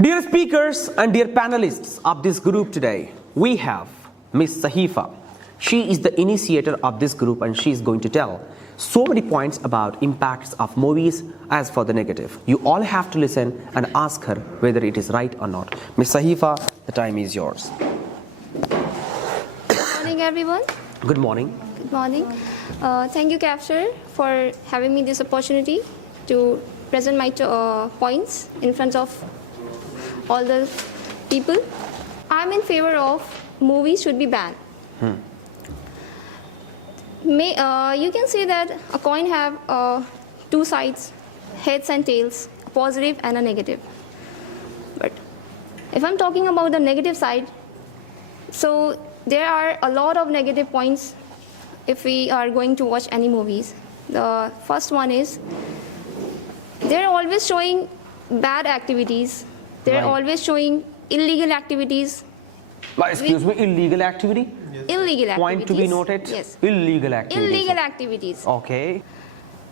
Dear speakers and dear panelists of this group today, we have Miss Sahifa. She is the initiator of this group and she is going to tell so many points about impacts of movies as for the negative. You all have to listen and ask her whether it is right or not. Miss Sahifa, the time is yours. Good morning, everyone. Good morning. Good morning. Thank you, Capture, for having me this opportunity to present my points in front of all the people. I'm in favor of movies should be banned. You can say that a coin have two sides, heads and tails, a positive and a negative. But if I'm talking about the negative side, so there are a lot of negative points if we are going to watch any movies. The first one is they're always showing bad activities. They're Right. always showing illegal activities. Excuse me, illegal activity? Illegal activities. Point to be noted? Yes. Illegal activity. Illegal activities. Okay.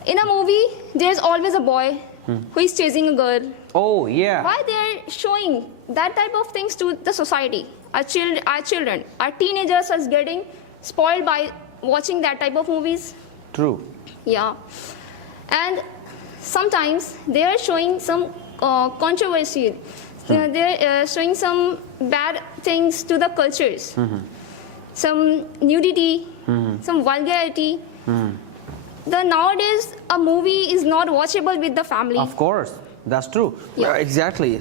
In a movie, there's always a boy who is chasing a girl. Oh, yeah. Why they're showing that type of things to the society? Our children, our teenagers are getting spoiled by watching that type of movies. True. Yeah. And sometimes they are showing some controversy. They're showing some bad things to the cultures. Some nudity, some vulgarity. Nowadays, a movie is not watchable with the family. Of course. That's true. Yeah. Exactly.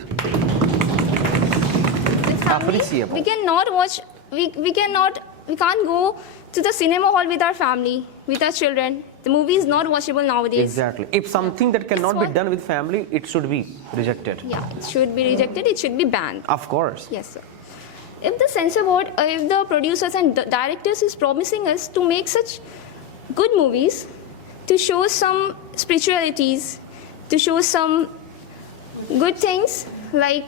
With family, Appreciable. we cannot watch. We can't go to the cinema hall with our family, with our children. The movie is not watchable nowadays. Exactly. If something that cannot be what- done with family, it should be rejected. Yeah, it should be rejected. It should be banned. Of course. Yes, sir. If the censor board, if the producers and directors is promising us to make such good movies, to show some spiritualities, to show some good things like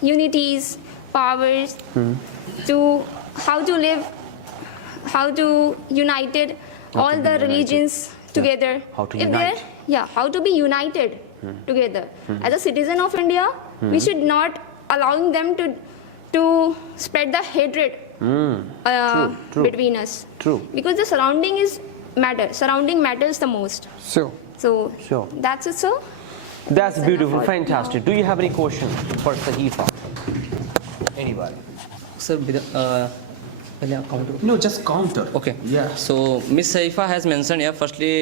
unities, powers, to how to live, how to united all to be the united. religions together. How to If unite. they're- Yeah, how to be united together. As a citizen of India, we should not allowing them to spread the hatred True. between us. True. Because the surrounding is matter. Surrounding matters the most. Sure. So Sure. that's it, sir. That's beautiful. enough. Fantastic. Do you have any question for Sahifa? Anybody? Sir, पहले आप counter. No, just counter. Okay. Yeah. So Miss Saifa has mentioned here. Firstly,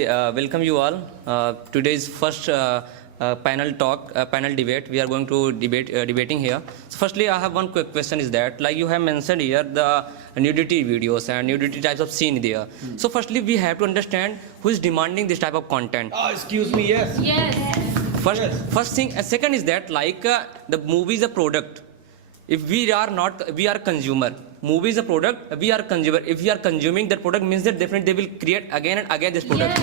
welcome you all. Today's first panel talk, panel debate. We are going to debating here. So firstly, I have one quick question. Is that like you have mentioned here the nudity videos and nudity types of scene there. So firstly, we have to understand who is demanding this type of content. Excuse me, yes. First thing, second is that like the movie is a product. If we are not, we are consumer. Movie is a product, we are consumer. If we are consuming that product, means that definitely they will create again and again this product.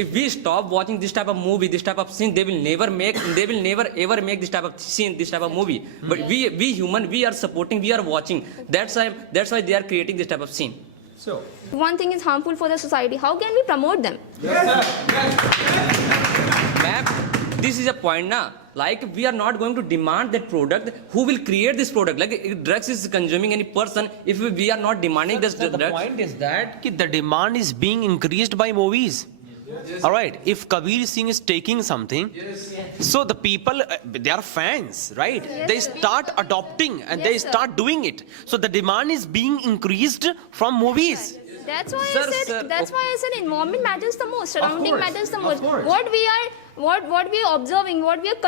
If we stop watching this type of movie, this type of scene, they will never ever make this type of scene, this type of movie. But we human, we are supporting, we are watching. That's why they are creating this type of scene. So, One thing is harmful for the society. How can we promote them? Ma'am, this is a point now. Like we are not going to demand that product. Who will create this product? Like if drugs is consuming any person. If we are not demanding this The drugs. point is that the demand is being increased by movies. All right. If Kabir Singh is taking something, so the people, they are fans, right? They start adopting and they Yes, sir. start doing it. So the demand is being increased from movies. That's why Sir, I said. sir, That's why I said environment matters the most. Surrounding course, matters the of most. course. What we are observing, what we are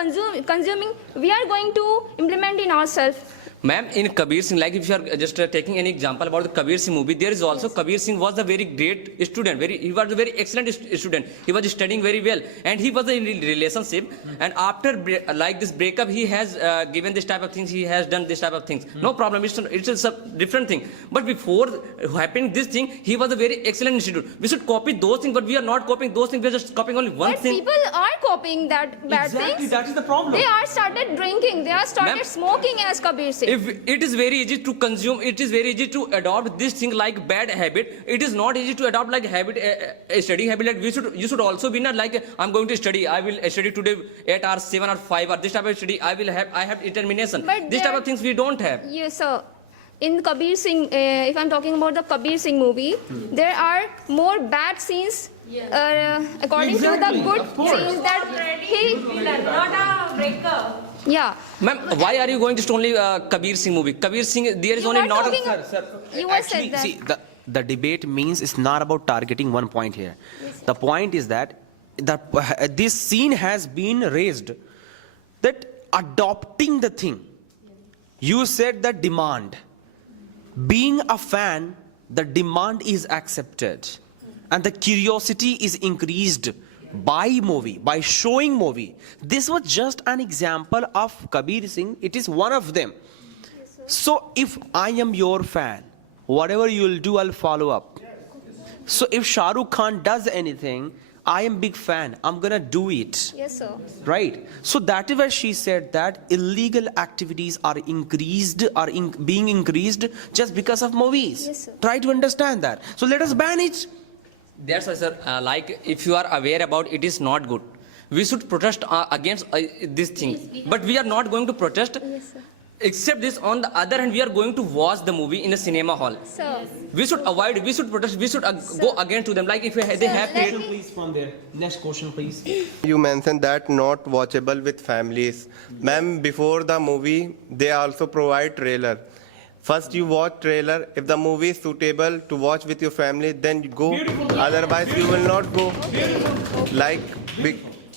consuming, we are going to implement in ourselves. Ma'am, in Kabir Singh, like if you are just taking any example about the Kabir Singh movie, there is also Kabir Singh was a very great student. He was a very excellent student. He was studying very well, and he was in a relationship. And after like this breakup, he has given this type of things. He has done this type of things. No problem. It's a different thing. But before happening this thing, he was a very excellent student. We should copy those things, but we are not copying those things. We are just copying only one But thing. people are copying that bad Exactly, things. that is the problem. They are started drinking. They are started Ma'am. smoking as Kabir Singh. If it is very easy to consume, it is very easy to adopt this thing like bad habit. It is not easy to adopt like habit, a studying habit. Like you should also be not like I'm going to study. I will study today 8 hours, 7 or 5 hours. This type of study I have determination. But This type there- of things we don't have. Yes, sir. In Kabir Singh, if I'm talking about the Kabir Singh movie, there are more bad scenes according Exactly, to the good of course. scenes that he. Not a breaker. Yeah. Ma'am, why are you going to only Kabir Singh movie? Kabir Singh, there is You only are not talking a... You were Actually, said that. see, the debate means it's not about targeting one point here. The point is that this scene has been raised, that adopting the thing. You said the demand. Being a fan, the demand is accepted. And the curiosity is increased by movie, by showing movie. This was just an example of Kabir Singh. It is one of them. So if I am your fan, whatever you will do, I'll follow up. So if Shah Rukh Khan does anything, I am big fan. I'm gonna do it. Yes, sir. Right. So that is why she said that illegal activities are increased, being increased just because of movies. Yes, sir. Try to understand that. So let us ban it. That's why, sir, like if you are aware about it is not good, we should protest against this thing. But we are not going to protest. Yes, sir. Except this, on the other hand, we are going to watch the movie in a cinema hall. Sir. We should avoid, we should protest, we should go against to them. Like if they have let paid. me- Please from there. Next question, please. You mentioned that not watchable with families. Ma'am, before the movie, they also provide trailer. First you watch trailer. If the movie is suitable to watch with your family, then you go. Otherwise, you will not go. Like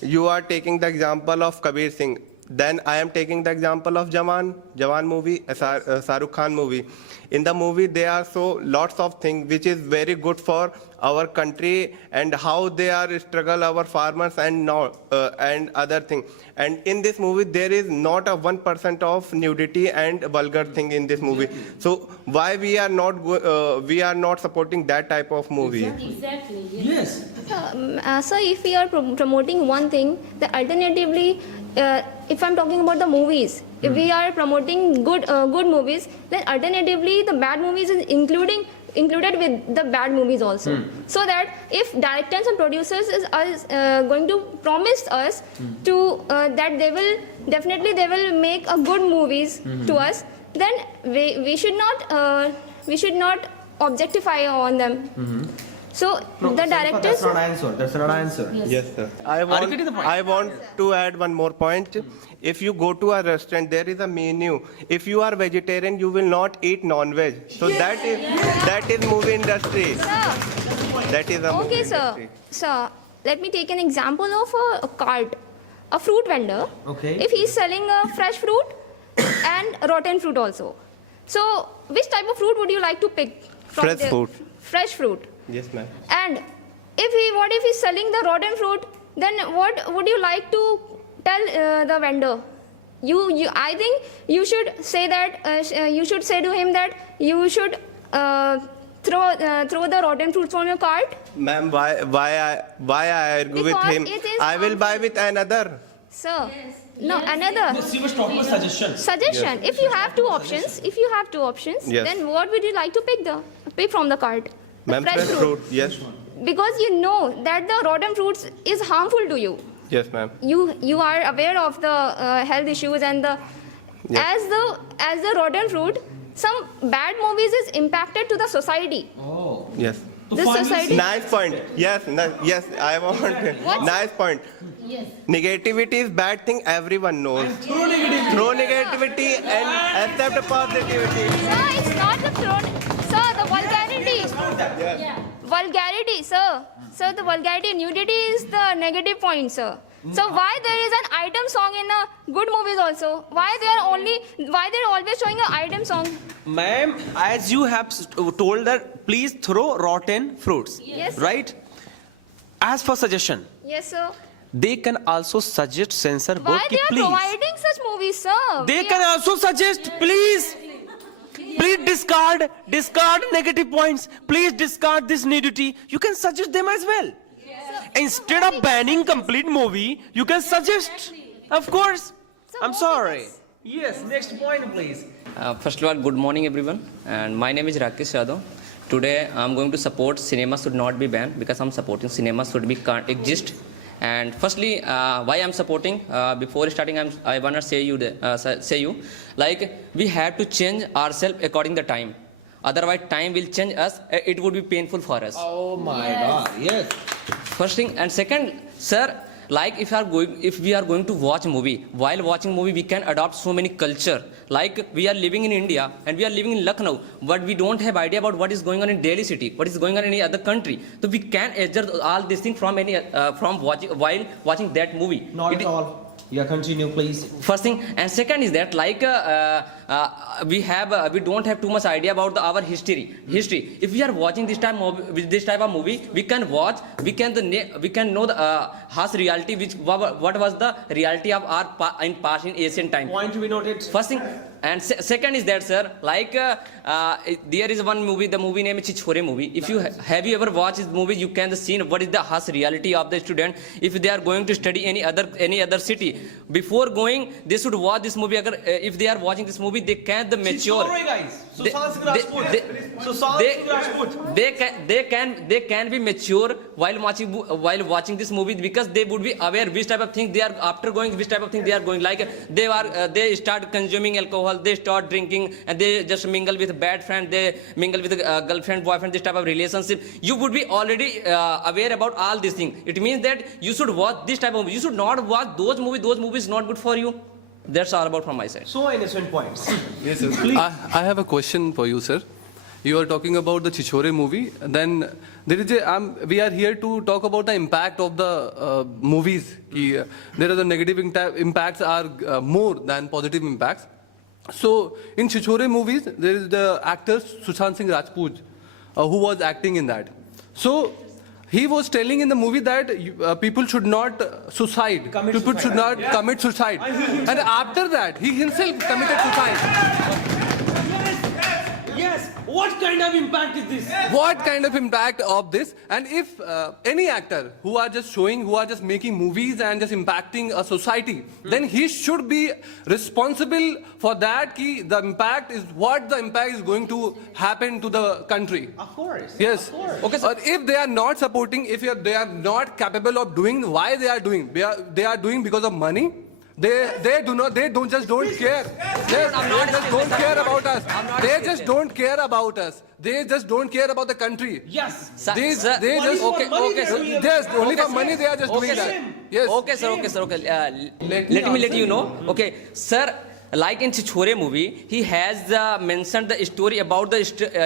you are taking the example of Kabir Singh. Then I am taking the example of Jawan movie, Shah Rukh Khan movie. In the movie, there are so lots of things which is very good for our country and how they are struggle our farmers and now and other thing. And in this movie, there is not a 1% of nudity and vulgar thing in this movie. So why we are not supporting that type of movie? Exactly. Yes. Sir, if we are promoting one thing, then alternatively, if I'm talking about the movies, if we are promoting good movies, then alternatively the bad movies is included with the bad movies also. So that if directors and producers is going to promise us to that they will make a good movies to us, then we should not objectify on them. So the directors. That's not answer. That's not answer. Yes, sir. I you getting the point? want to add one more point. If you go to a restaurant, there is a menu. If you are vegetarian, you will not eat non-veg. So that is movie industry. That is a movie Okay, sir. industry. Sir, let me take an example of a cart, a fruit vendor. Okay. If he's selling fresh fruit and rotten fruit also. So, which type of fruit would you like to pick? Fresh fruit. Fresh fruit. Yes, ma'am. And what if he's selling the rotten fruit? Then what would you like to tell the vendor? I think you should say that. You should say to him that you should throw the rotten fruits from your cart. Ma'am, why I argue with Because him? it is I will buy with another. Sir, no, another She was talking about suggestions. suggestion. If you have two options, Yes. then what would you like to pick from the cart? The Ma'am, fresh fruit. Yes. Because you know that the rotten fruits is harmful to you. Yes, ma'am. You are aware of the health issues and the Yes. as the rotten fruit, some bad movies is impacted to the society. Oh. Yes. The society. Nice point. Yes, yes, I want. What? Nice point. Yes. Negativity is bad thing everyone knows. Throw negativity and accept positivity. Sir, it's not the sir, the vulgarity. Yeah. Vulgarity, sir. Sir, the vulgarity, nudity is the negative point, sir. So why there is an item song in good movies also? Why they're always showing an item song? Ma'am, as you have told that, please throw rotten fruits. Yes. Right? As for suggestion, Yes, sir. they can also suggest censor board. Why they are Please. providing such movies, sir? They We can are- also suggest, please. Please discard negative points. Please discard this nudity. You can suggest them as well. Instead of banning complete movie, you can suggest. Of course. So I'm what sorry. is- Yes, next point, please. First of all, good morning everyone. And my name is Rakesh Yadav. Today I'm going to support cinema should not be banned because I'm supporting cinema should be can't exist. And firstly, why I'm supporting? Before starting, I wanna say you like we have to change ourselves according to time. Otherwise, time will change us. It would be painful for us. Oh my God, yes. First thing, and second, sir, like if we are going to watch movie, while watching movie, we can adopt so many culture. Like we are living in India and we are living in Lucknow, but we don't have idea about what is going on in Delhi city, what is going on in any other country. So we can adjust all these things from while watching that movie. Not at all. Yeah, continue, please. First thing, and second is that like we don't have too much idea about our history. If we are watching this type of movie, we can know the harsh reality, what was the reality of our in past in ancient time. Point to be noted. First thing, and second is that, sir, like there is one movie, the movie name is Chichore movie. If you have you ever watched this movie, you can see what is the harsh reality of the student if they are going to study any other city. Before going, they should watch this movie. If they are watching this movie, they can the mature. Sorry, guys. They- Sushant Singh they- Rajput. they- Sushant they- Singh Rajput. they can be mature while watching this movie because they would be aware which type of thing they are after going, which type of thing they are going. Like they start consuming alcohol, they start drinking, and they just mingle with bad friend, they mingle with girlfriend, boyfriend, this type of relationship. You would be already aware about all these things. It means that you should watch this type of movie. You should not watch those movies. Those movies not good for you. That's all about from my side. So innocent points. Yes, sir. Please. I have a question for you, sir. You are talking about the Chichore movie. Then there is we are here to talk about the impact of the movies. There are the negative impacts are more than positive impacts. So in Chichore movies, there is the actor Sushant Singh Rajput who was acting in that. So he was telling in the movie that people should not suicide. Commit People suicide. should not Yeah. commit suicide. And after that, he himself committed suicide. Yes. What kind of impact is this? What kind of impact of this? And if any actor who are just making movies and just impacting a society, then he should be responsible for that. The impact is going to happen to the country. Of course. Yes. Okay, sir. Or if they are not supporting, they are not capable of doing, why they are doing? They are doing because of money. They don't care. They just don't care about us. They just don't care about us. They just don't care about the country. Yes. Sir, They sir, just okay, okay, sir. Yes, only for money they are just doing Okay, that. sir. Yes. Okay, sir. Let me let you know. Okay, sir. Like in Chichore movie, he has mentioned the story about the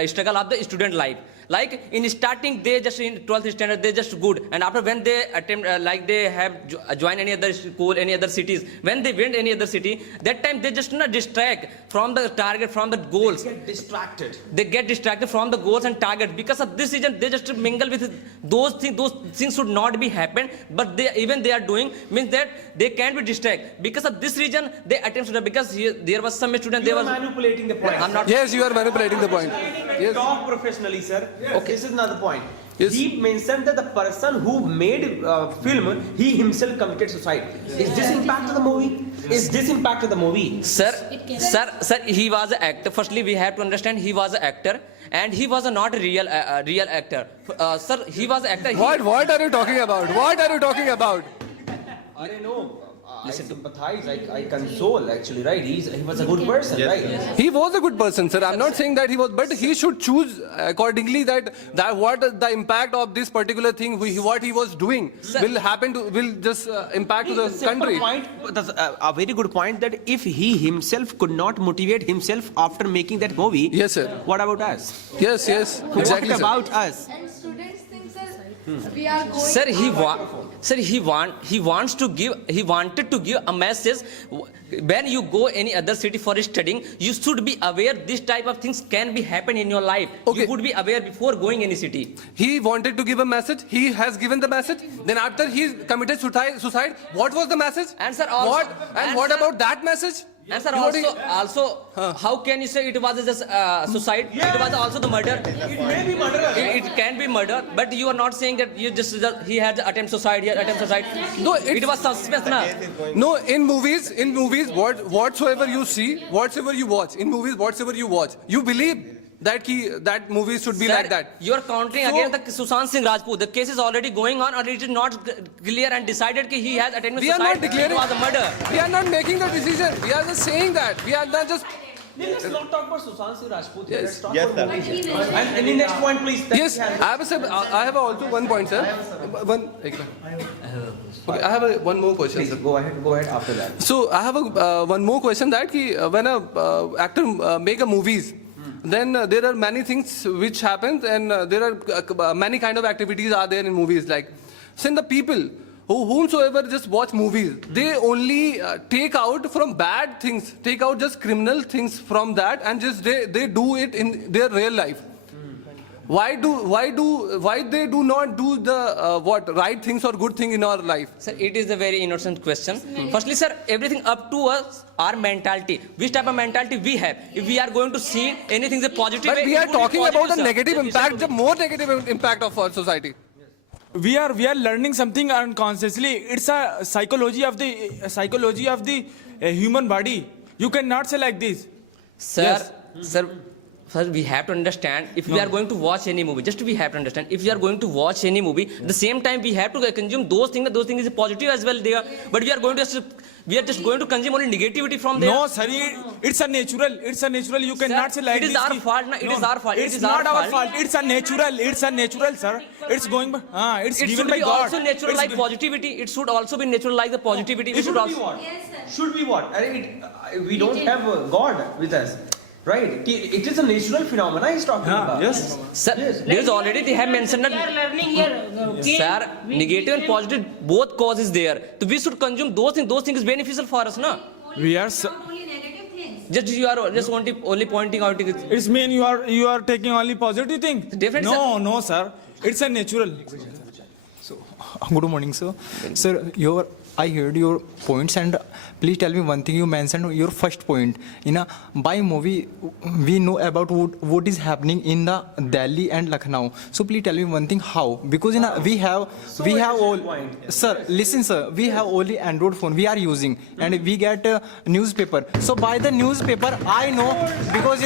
struggle of the student life. Like in starting, they just in 12th standard, they just good, and after when they attempt, like they have joined any other school, any other cities. When they went any other city, that time they just not distract from the target, from the goals. Get distracted. They get distracted from the goals and targets because of this reason. They just mingle with those things. Those things should not be happen, but they are doing means that they can be distracted because of this reason. They attempt to because there was some student. You There are was manipulating the point. I'm not. Yes, you are manipulating the point. Yes. Talk professionally, sir. Okay. This is not the point. Yes. He mentioned that the person who made film, he himself committed suicide. Is this impact to the movie? Is this impact to the movie? Sir, he was an actor. Firstly, we have to understand he was an actor, and he was not a real actor. Sir, he was an actor. What are you talking about? What are you talking about? I don't know. I sympathize. I console. Actually, right? He was a good person, right? He was a good person, sir. I'm not saying that he was, but he should choose accordingly that what the impact of this particular thing, what he was doing, will just impact to the country. Point, that's a very good point. That if he himself could not motivate himself after making that movie, Yes, sir. what about us? Yes, exactly, What sir. about us? And students think, sir, we are going. Sir, he wanted to give a message. When you go any other city for studying, you should be aware this type of things can be happen in your life. Okay. You would be aware before going any city. He wanted to give a message. He has given the message. Then after he committed suicide, what was the message? And sir, also- what and what sir- about that message? And sir, You already- also, how can you say it was just suicide? It was also the murder. It may be murder. It can be murder, but you are not saying that you just he had attempt suicide, he had attempt suicide. No, it was suspense, na. No, in movies, whatsoever you see, whatsoever you watch, in movies, whatsoever you watch, you believe that movies should be Sir, like that. you are countering against the Sushant Singh Rajput. The case is already going on, and it is not clear and decided that he has attempted We are suicide. not declaring. It was a murder. We are not making the decision. We are just saying that. We are not just. Let's not talk about Sushant Singh Rajput. Yes. Let's talk Yes, about sir. movies. And the next point, please. Yes, I have also one point, sir. Okay, I have one more question, Please sir. go ahead after that. So I have one more question that when a actor make a movies, then there are many things which happens, and there are many kind of activities are there in movies. Like, since the people whomsoever just watch movies, they only take out from bad things, take out just criminal things from that, and just they do it in their real life. Why they do not do the right things or good thing in our life? Sir, it is a very innocent question. Firstly, sir, everything up to us, our mentality. Which type of mentality we have? If we are going to see anything the positive But way, we it are would be talking positive, about the sir. negative Just listen impact, to the me. more negative impact of our society. We are learning something unconsciously. It's a psychology of the human body. You cannot say like this. Sir, Sir, we have to understand, if we are going to watch any movie, just we have to understand, if we are going to watch any movie, the same time we have to consume those things is positive as well there. But we are just going to consume only negativity from there. No, sir, it's a natural. You cannot say like it is this. our fault, na? It is our fault. It's It is not our our fault. fault. It's a natural, sir. It's going by, it's It given should by be God. also natural It's like positivity. It should also be natural like the positivity. We It should should be also. what? Should be what? We don't have God with us. Right? It is a natural phenomena he's talking about. Yes. Sir, there is already they have mentioned that. We are learning here. Sir, negative and positive both causes there. So we should consume those things. Those things is beneficial for us, na? We are. Only negative things. Just you are just only pointing out. It's mean you are taking only positive thing. Different, No, sir. It's a natural. Good morning, sir. Sir, I heard your points, and please tell me one thing. You mentioned your first point. In a by movie, we know about what is happening in the Delhi and Lucknow. So please tell me one thing. How? Because we have all. Sir, listen, sir. We have only Android phone we are using, and we get a newspaper. So by the newspaper, I know because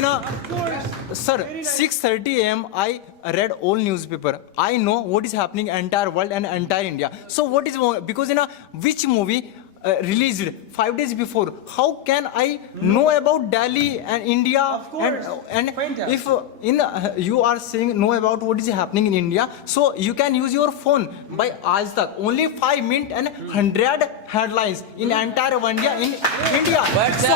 sir, 6:30 a.m. I read all newspaper. I know what is happening entire world and entire India. So what is because which movie released 5 days before? How can I know about Delhi and India? Of course. And if you are saying know about what is happening in India, so you can use your phone by Aaj Tak. Only 5 minutes and 100 headlines in entire India But, so sir,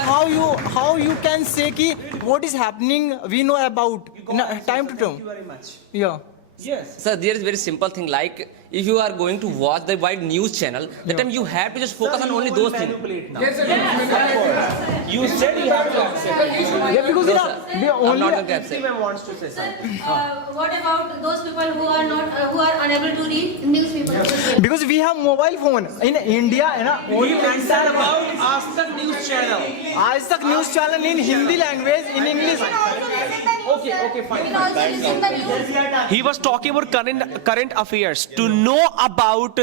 how you can say ki what is happening we know about time to Thank time? you very much. Yeah. Yes. Sir, there is very simple thing like if you are going to watch the wide news channel, that time you have to just focus on only those things. You said you have to accept. Yeah, because No, sir. we I'm only not going to accept. Everyone wants to say something. What about those people who are not, who are unable to read newspaper? because we have mobile phone in India We mentioned about Aaj Tak news channel. Aaj Tak news channel in Hindi language, in English. Okay, fine. We can also listen the news. He was talking about current affairs. To know about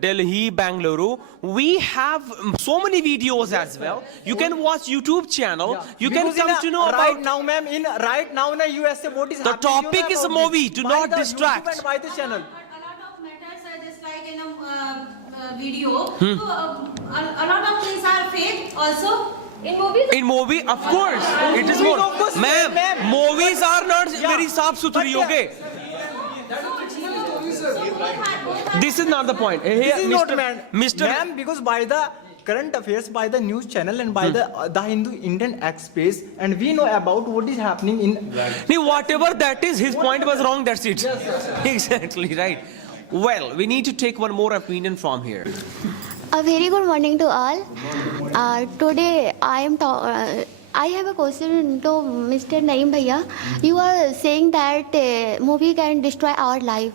Delhi, Bangalore, we have so many videos as well. You can watch YouTube channel. You can Because come to know right about. now, ma'am, right now in USA, what is The happening? you topic know is a about movie. this. Do By not the distract. YouTube and by the channel. But a lot of matters are just like in a video. So a lot of things are fake also. In movies, In movie, of course, it is more. Of course, Ma'am, ma'am. movies are not very saaf suthri. Okay, this is not the point. Here, This is not, man. Mr. Ma'am, because by the current affairs, by the news channel and by the Hindu Indian Express, and we know about what is happening in. Whatever that is, his point was wrong. That's it. Exactly right. Well, we need to take one more opinion from here. A very good morning to all. Today I have a question to Mr. Naeem Bhaiya. You are saying that movie can destroy our life.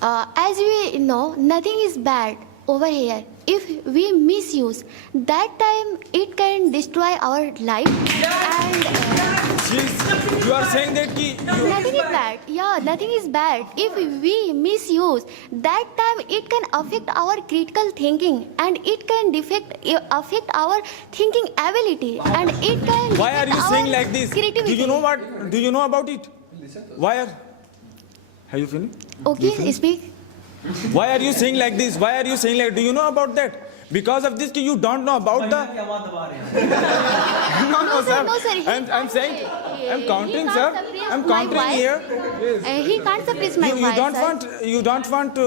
As we know, nothing is bad over here. If we misuse, that time it can destroy our life. And You are saying that ki nothing is bad. Yeah, nothing is bad. If we misuse, that time it can affect our critical thinking, and it can affect our thinking ability, and it can. why are you affect saying our like this? Creativity. Do you know what? Do you know about it? Why are? Have you finished? Okay, speak. Why are you saying like this? Why are you saying like? Do you know about that? Because of this, you don't know about the. no, sir. No, sir. I'm saying. I'm countering, He sir. can't suppress I'm my countering voice. here. Yes. He can't suppress my You voice. don't sir. want. You don't want to.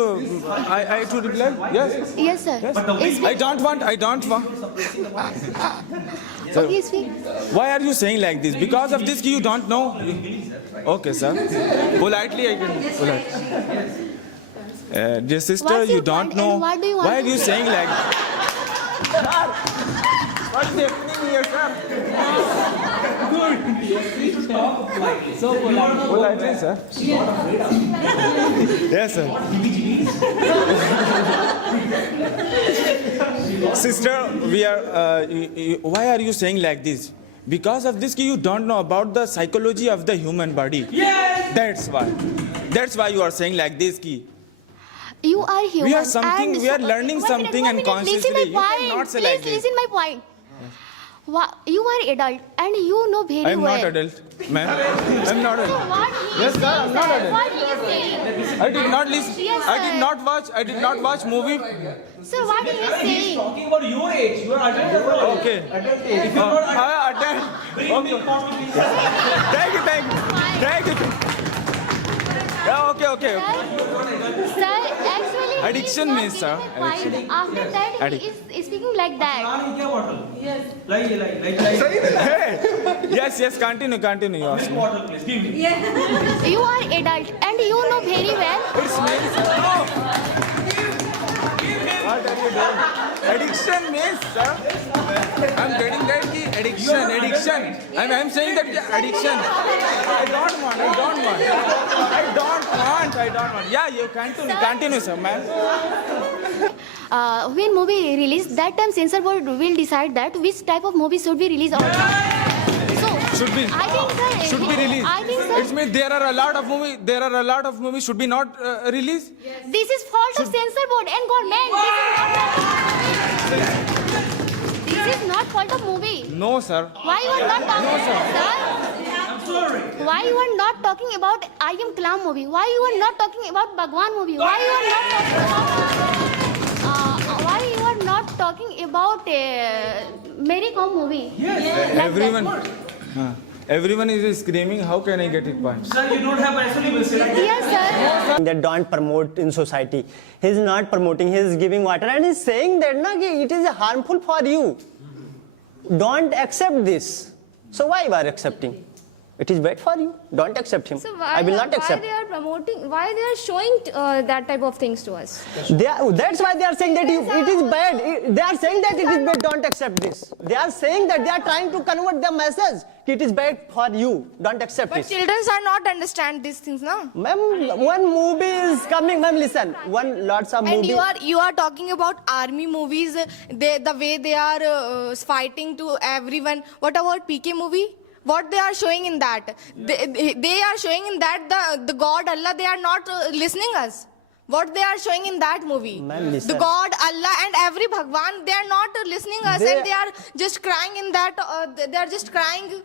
I to reply. Yes. Yes, sir. Yes. Speak. I don't want. I don't want. Okay, speak. Why are you saying like this? Because of this, you don't know. Okay, sir. Politely, I can. Politely. Dear sister, What's you your don't point know. and what do you want Why are to you say? saying like? What is happening here, sir? So politely, sir. Yes, sir. Sister, we are. Why are you saying like this? Because of this, you don't know about the psychology of the human body. Yes. That's why. That's why you are saying like this. Ki. You are human. We are something. and We are so- learning One minute, something one minute. unconsciously. Listen You my point. cannot say Please like this. listen my point. You are adult and you know very I am well. not adult, ma'am. I am not So adult. what he Yes, is sir, saying, I'm not sir, adult. what he is saying. I did not listen. Yes, I sir. did not watch. I did not watch movie. So what he is saying. Talking about your age, you are adult. Okay. If you are attend. Okay. Thank you. Thank you. Thank you. Yeah. Okay. Okay. Sir, actually he Addiction is not means, sir, giving a point. After that he is speaking like that. Hey. Yes. Continue. You ask me. You are adult and you know very well. It's means. No. What are you doing? Addiction means, sir. I'm getting that ki addiction. I'm saying that ki addiction. I don't want. Yeah, you continue, sir, ma'am. When movie released, that time censor board will decide that which type of movie should be released or not. So Should be. I think, sir, Should be released. I think, sir, It means there are a lot of movies should be not released. this is fault of censor board and government. This is not fault of movie. No, sir. Why you are not talking, sir. Why you are not talking about I Am Kalam movie? Why you are not talking about Bhagwan movie? Why you are not talking about Mary Kom movie? Everyone is screaming. How can I get it point? Sir, you don't have actually Yes, sir. that don't promote in society. He's not promoting, he's giving water and he's saying that na, ki it is harmful for you. Don't accept this. So why you are accepting? It is bad for you. Don't accept him. So I will not accept. Why they are promoting? Why they are showing that type of things to us? That's why they are saying that it is bad. They are saying that it is bad. Don't accept this. They are saying that they are trying to convert the message. It is bad for you. Don't accept But it. children are not understand these things, no? Ma'am, one movie is coming. Ma'am, listen. Lots of And movies. you are talking about army movies, the way they are fighting to everyone. What about PK movie? What they are showing in that? They are showing in that the God Allah, they are not listening us. What they are showing in that movie? Ma'am, listen. The God, Allah and every Bhagwan, they are not listening us and they are just crying in that, they are just crying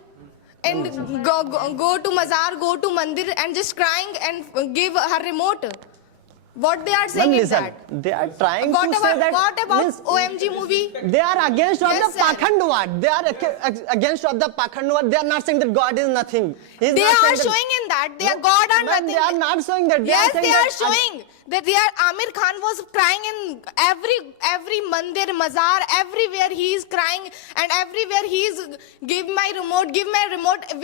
and go to Mazar, go to Mandir and just crying and give her remote. What they are saying Ma'am, is listen. that. They are trying to say that. What about means OMG movie? They are against of Yes, the sir. Pakhandwad. They are against of the Pakhandwad. They are not saying that God is nothing. He is They not are saying that- showing in that. They are God are Ma'am, nothing. They are not showing that. Yes, saying they that- are showing that they are. Amir Khan was crying in every mandir, mazar, everywhere he is crying, and everywhere he is give my remote.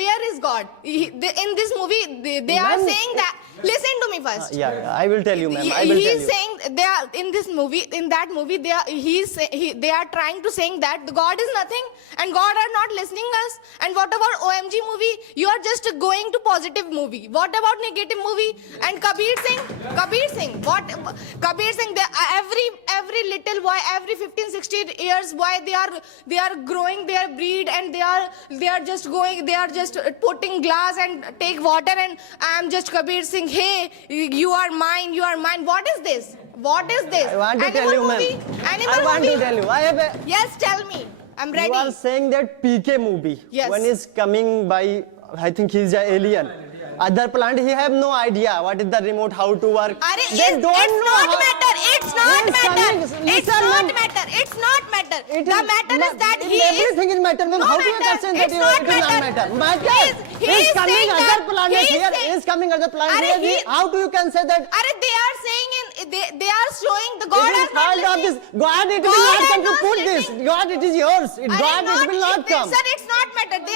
Where is God? In this movie, they are Ma'am, saying that. Listen to me first. Yeah, I will tell you, ma'am. I will He tell is you. saying they are in this movie. In that movie, they are trying to saying that the God is nothing and God are not listening us. And what about OMG movie? You are just going to positive movie. What about negative movie? And Kabir Singh. Singh. What Kabir Singh? Every little boy, every 15, 16 years boy, they are growing their breed, and they are just going. They are just putting glass and take water, and I am just Kabir Singh. Hey, you are mine. You are mine. What is this? What is this? I want to Animal tell you, ma'am. movie? Animal I want movie? to tell you. I have a. Yes, tell me. I'm ready. You are saying that PK movie. Yes. One is coming by, I think he's an alien. Other planet, he have no idea what is the remote, how to work. It's They don't know not how- matter. It's not He is matter. coming. It's Listen, not ma'am. matter. It's not matter. It The is- matter is that he is. Everything is matter, ma'am. No How do you matter. understand that It's it not is not matter. matter? He Matter. is He's coming saying other that- planet he is here. saying- He's coming other planet Are here. he- How do you can say that? They are saying they are showing the God It is is not fault of listening. this. God, it will God not is come to not put this. listening. God, it is yours. God, it will not come. Sir, it's not matter. They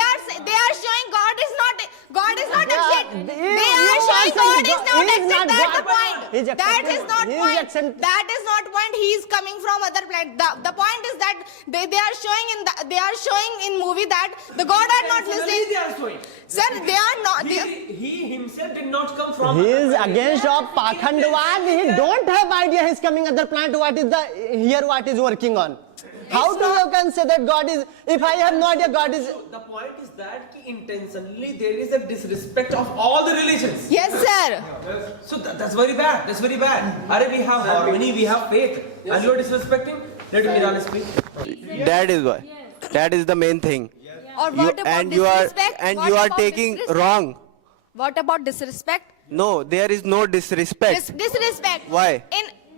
are showing God is not Yeah, exist. you They are are showing saying God is God- not he is exist. not That's God. the point. He is That accepting- is not he is point. accept- That is not point. He is coming from other planet. The point is that they are showing they are showing in movie that the God are not listening. They are showing. Sir, they are not. He himself did not come from. He is against of Pakhandwad. He don't have idea he's coming other planet. What is the here? What is working on? How do you can say that God is? If I have no idea, God is. The point is that intentionally there is a disrespect of all the religions. Yes, sir. So that's very bad. That's very bad. Are we have harmony, we have faith, and you are disrespecting. Let Mirala speak. That is why. That is the main thing. Or what about you are disrespect? and What you are about taking disrespect? wrong. What about disrespect? No, there is no disrespect. Disrespect. Why?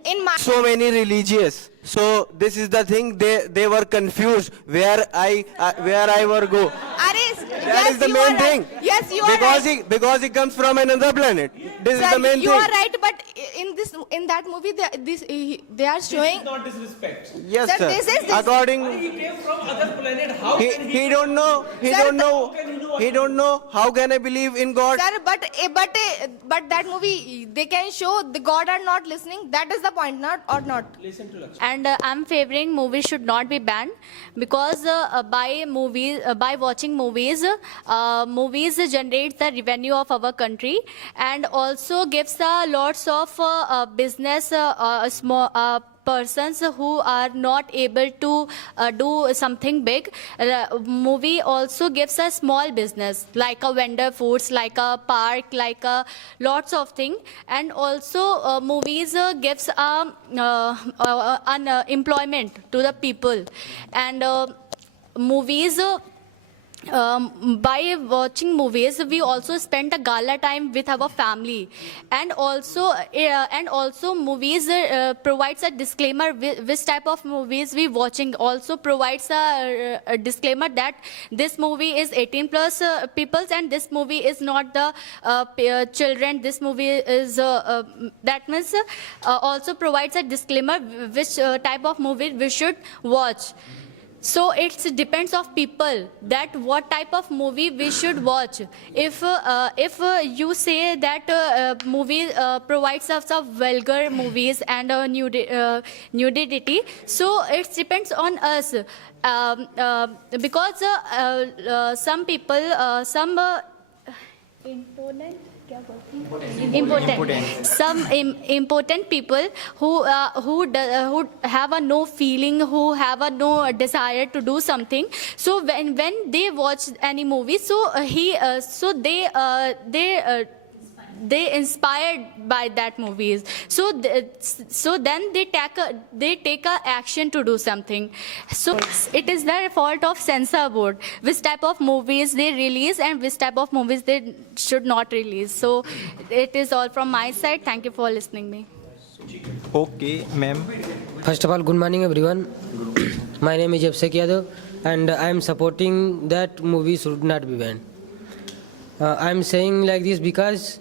In my So many religious. So this is the thing. They were confused where I were go. That is the main thing. Yes, you are Because right. because he comes from another planet. This is Sir, the main you thing. are right, but in that movie they are showing. Not disrespect. Yes, Sir, sir. this is- According He came from other planet. How can he don't know. He Sir, don't know. how can he know what He don't know. How can I believe in God? Sir, but that movie they can show the God are not listening. That is the point, not or not. Listen to Lakshmi. And I'm favoring movies should not be banned because by watching movies, movies generate the revenue of our country and also gives lots of business small persons who are not able to do something big. Movie also gives a small business like a vendor foods, like a park, like lots of things. And also movies gives employment to the people. And movies by watching movies we also spend a gala time with our family, and also movies provides a disclaimer which type of movies we watching, also provides a disclaimer that this movie is 18 plus peoples and this movie is not the children, this movie is that means also provides a disclaimer which type of movie we should watch. So it depends of people that what type of movie we should watch. If you say that movie provides us of vulgar movies and nudity, so it depends on us because some people important people who have a no feeling, who have a no desire to do something. So when they watch any movie, so they inspired by that movies. So then they take a action to do something. So it is the fault of censor board which type of movies they release and which type of movies they should not release. So it is all from my side. Thank you for listening me. Okay, ma'am. First of all, good morning everyone. My name is Abhishek Yadav and I am supporting that movies should not be banned. I am saying like this because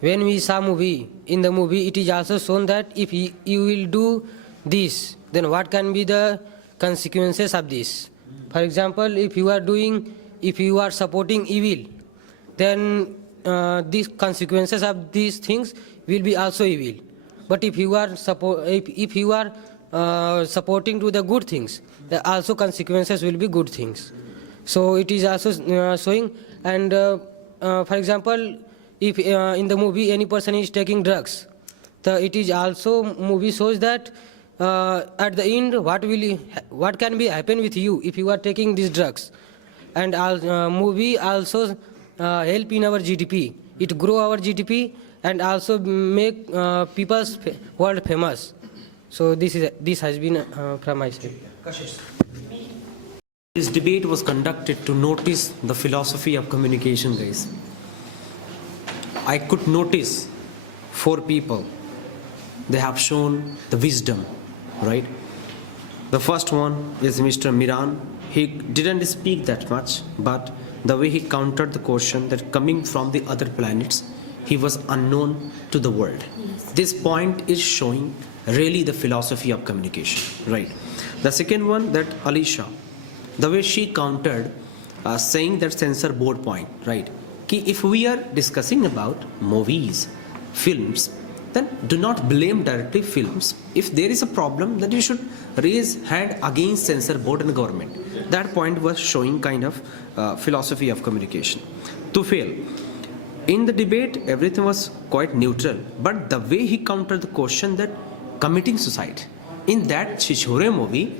when we saw movie, in the movie it is also shown that if you will do this, then what can be the consequences of this. For example, if you are supporting evil, then these consequences of these things will be also evil. But if you are supporting to the good things, the also consequences will be good things. So it is also showing. And for example, if in the movie any person is taking drugs, it is also movie shows that at the end what can be happen with you if you are taking these drugs. And movie also help in our GDP. It grow our GDP and also make people's world famous. So this has been from my side. This debate was conducted to notice the philosophy of communication, guys. I could notice 4 people. They have shown the wisdom, right? The first one is Mr. Miran. He didn't speak that much, but the way he countered the question that coming from the other planets, he was unknown to the world. This point is showing really the philosophy of communication, right? The second one, that Alicia, the way she countered saying that censor board point, right? Ki if we are discussing about movies, films, then do not blame directly films. If there is a problem, then you should raise hand against censor board and government. That point was showing kind of philosophy of communication. To fail. In the debate, everything was quite neutral, but the way he countered the question that committing suicide. In that Chichore movie,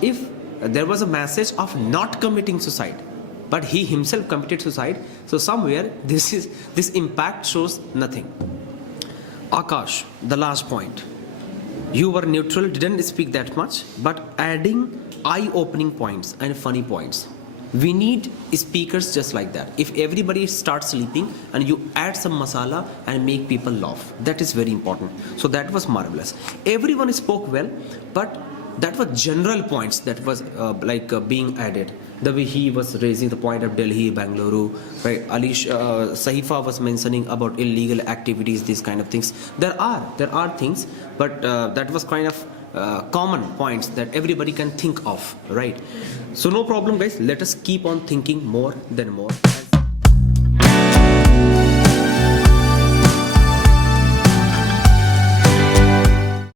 if there was a message of not committing suicide, but he himself committed suicide, so somewhere this impact shows nothing. Akash, the last point. You were neutral, didn't speak that much, but adding eye-opening points and funny points. We need speakers just like that. If everybody starts sleeping and you add some masala and make people laugh, that is very important. So that was marvelous. Everyone spoke well, but that was general points that was being added. The way he was raising the point of Delhi, Bangalore, right? Sahifa was mentioning about illegal activities, these kind of things. There are things, but that was kind of common points that everybody can think of, right? So no problem, guys. Let us keep on thinking more than more.